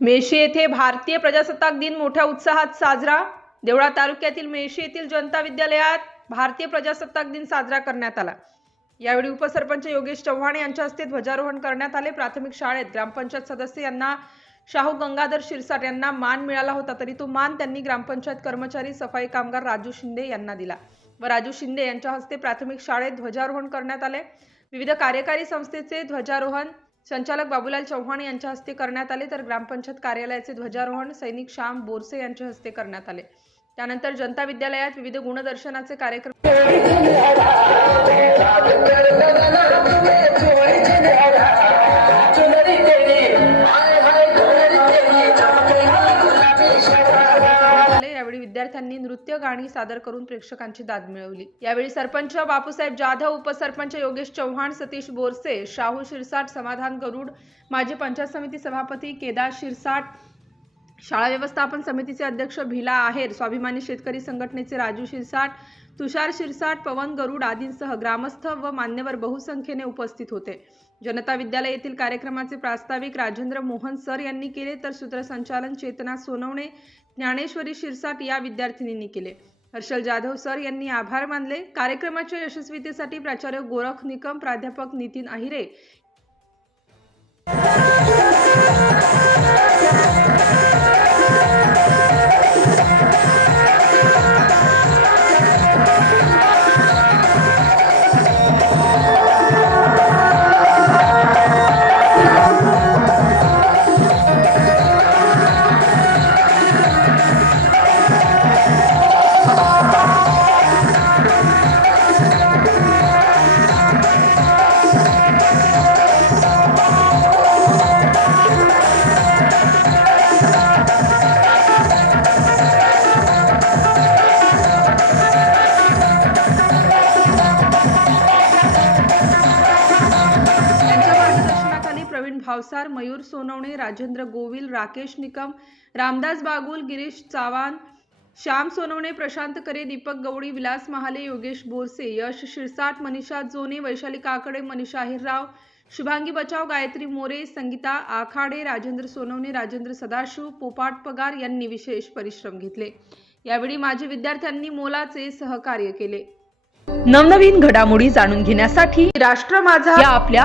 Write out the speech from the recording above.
मेशी येथे भारतीय प्रजासत्ताक दिन मोठ्या उत्साहात साजरा. देवळा तालुक्यातील मेशी येथील जनता विद्यालयात भारतीय प्रजासत्ताक दिन साजरा करण्यात आला. यावेळी उपसरपंच योगेश चव्हाण यांच्या हस्ते ध्वजारोहण करण्यात आले. प्राथमिक शाळेत ग्रामपंचायत सदस्य यांना शाहू गंगाधर शिरसाट यांना मान मिळाला होता तरी तो मान त्यांनी ग्रामपंचायत कर्मचारी सफाई कामगार राजू शिंदे यांना दिला. व राजू शिंदे यांच्या हस्ते प्राथमिक शाळेत ध्वजारोहण करण्यात आले. विविध कार्यकारी संस्थेचे ध्वजारोहण संचालक बाबूलाल चव्हाण यांच्या हस्ते करण्यात आले तर ग्रामपंचायत कार्यालयाचे ध्वजारोहण सैनिक श्याम बोरसे यांच्या हस्ते करण्यात आले. त्यानंतर जनता विद्यालयात विविध गुणदर्शनाचे कार्यक्रम विद्यार्थ्यांनी नृत्य गाणी सादर करून प्रेक्षकांची दाद मिळवली. यावेळी सरपंच बापूसाहेब जाधव उपसरपंच योगेश चव्हाण सतीश बोरसे शाहू शिरसाट समाधान गरुड माजी पंचायत समिती सभापती केदार शिरसाट शाळा व्यवस्थापन समितीचे अध्यक्ष भिला आहेर स्वाभिमानी शेतकरी संघटनेचे राजू शिरसाट तुषार शिरसाट पवन गरुड आदींसह ग्रामस्थ व मान्यवर बहुसंख्येने उपस्थित होते. जनता विद्यालय येथील कार्यक्रमाचे प्रास्ताविक राजेंद्र मोहन सर यांनी केले तर सूत्रसंचालन चेतना सोनवणे ज्ञानेश्वरी शिरसाट या विद्यार्थिनींनी केले. हर्षल जाधव सर यांनी आभार मानले. कार्यक्रमाच्या यशस्वीतेसाठी प्राचार्य गोरख निकम प्राध्यापक नितीन अहिरे. भावसार मयूर सोनवणे राजेंद्र गोविल राकेश निकम रामदास बागुल गिरीश चव्हाण श्याम सोनवणे प्रशांत करे दीपक गवळी विलास महाले योगेश बोरसे यश शिरसाट मनीषा जोने वैशाली काकडे मनीषा अहिरराव शुभांगी बचाव गायत्री मोरे संगीता आखाडे राजेंद्र सोनवणे राजेंद्र सदाशिव पोपाट पगार यांनी विशेष परिश्रम घेतले. यावेळी माजी विद्यार्थ्यांनी मोलाचे सहकार्य केले. नवनवीन घडामोडी जाणून घेण्यासाठी राष्ट्र माझा या आपल्या